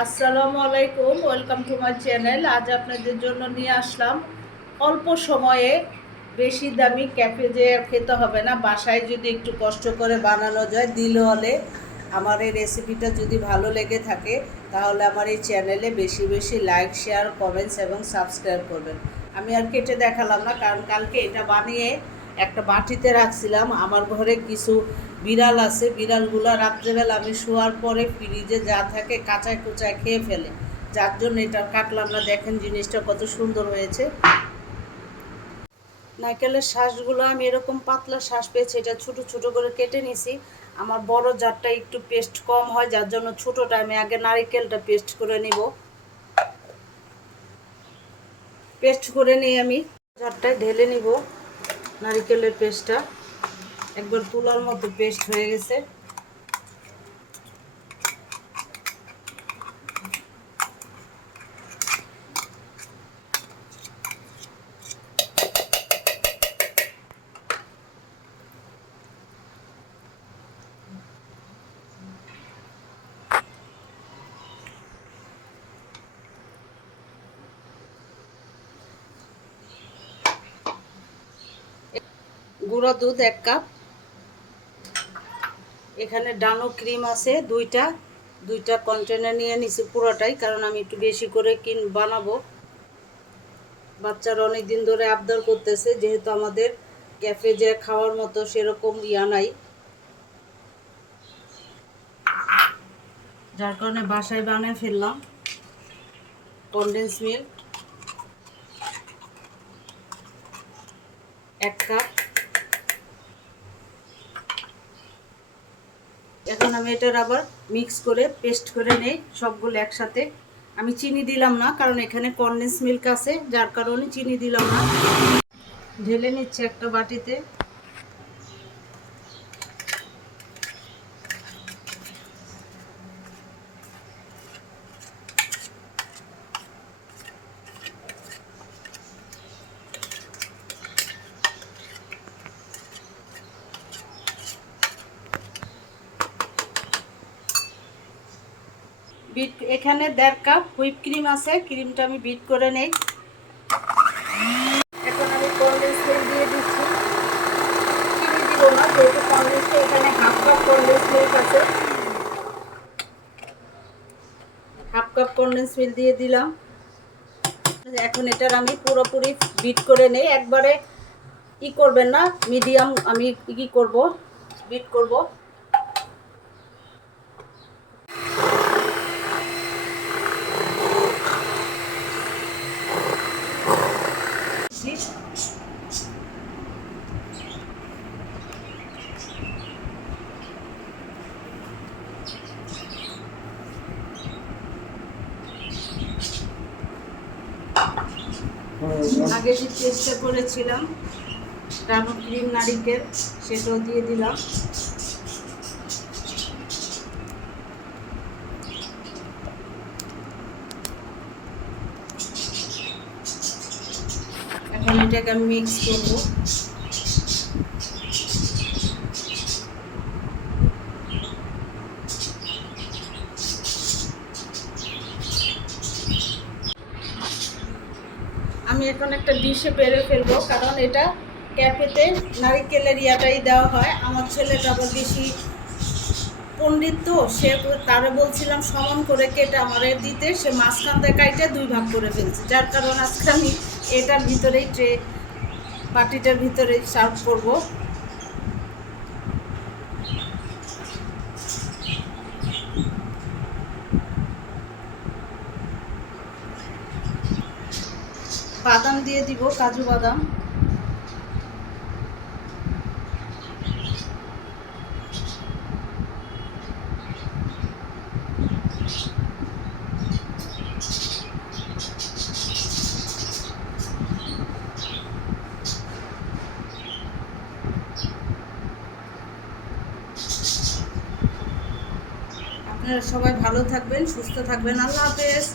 আসসালামু আলাইকুম, welcome to my channel. আজ আপনাদের জন্য নিয়ে আসলাম অল্প সময়ে বেশি দামি ক্যাফে যে খেতে হবে না, বাসায় যদি একটু কষ্ট করে বানানো যায়, দিল হলে আমার এই রেসিপিটা যদি ভালো লেগে থাকে, তাহলে আমার এই চ্যানেলে বেশি বেশি লাইক শেয়ার কমেন্টস এবং সাবস্ক্রাইব করবেন। আমি আর কেটে দেখালাম না, কারণ কালকে এটা বানিয়ে একটা বাটিতে রাখছিলাম। আমার ঘরে কিছু বিড়াল আছে। বিড়ালগুলো রাত্রেবেলা আমি শোয়ার পরে ফ্রিজে যা থাকে কাঁচায় কুচায় খেয়ে ফেলে। যার জন্য এটা কাটলাম না। দেখেন জিনিসটা কত সুন্দর হয়েছে। নারকেলের শ্বাসগুলো আমি এরকম পাতলা শ্বাস পেয়েছি। এটা ছোট ছোট করে কেটে নিছি। আমার বড় জারটা একটু পেস্ট কম হয়, যার জন্য ছোটোটা আমি আগে নারিকেলটা পেস্ট করে নিব। পেস্ট করে নিয়ে আমি জারটায় ঢেলে নিব। নারিকেলের পেস্টটা। একবার তুলার মতো পেস্ট হয়ে গেছে। গুঁড়ো দুধ এক কাপ। এখানে ডানো ক্রিম আছে দুইটা। দুইটা কন্টেনার নিয়ে নিছি পুরোটাই, কারণ আমি একটু বেশি করে কিন বানাবো। বাচ্চারা অনেক দিন ধরে আবদার করতেছে, যেহেতু আমাদের ক্যাফে যে খাওয়ার মতো সেরকম ইয়া নাই। যার কারণে বাসায় বানিয়ে ফেললাম। কনডেন্স মিল্ক এক কাপ। এখন আমি এটার আবার মিক্স করে পেস্ট করে নেই, সবগুলো একসাথে। আমি চিনি দিলাম না, কারণ এখানে কনডেন্স মিল্ক আছে, যার কারণে চিনি দিলাম না। ঢেলে নিচ্ছে একটা বাটিতে। বিট, এখানে দেড় কাপ হুইপ ক্রিম আছে, ক্রিমটা আমি বিট করে নেই। এখন আমি কনডেন্স মিল্ক দিয়ে দিচ্ছি। চিনি দিব না, যেহেতু কনডেন্সটা এখানে হাফ কাপ কনডেন্স মিল্ক আছে। হাফ কাপ কনডেন্স মিল্ক দিয়ে দিলাম। এখন এটার আমি পুরোপুরি বিট করে নেই। একবারে ই করবেন না, মিডিয়াম আমি কি করব, বিট করব। আগে যে চেষ্টা করেছিলাম ডানো ক্রিম নারিকেল, সেটাও দিয়ে দিলাম। এখন এটাকে আমি মিক্স করব। আমি এখন একটা ডিশে পেরে ফেলব, কারণ এটা ক্যাফেতে নারিকেলের ইয়াটাই দেওয়া হয়। আমার ছেলেটা আবার বেশি পণ্ডিত তো, সে তারে বলছিলাম সমান করে কেটে আমার দিতে, সে মাঝখান দেখা কাইটে দুই ভাগ করে ফেলছে। যার কারণ আজকে আমি এটার ভিতরেই ট্রে পার্টিটার ভিতরে সার্ভ করব। বাদাম দিয়ে দিব কাজু বাদাম। আপনারা সবাই ভালো থাকবেন সুস্থ থাকবেন। আল্লাহ হাফেজ।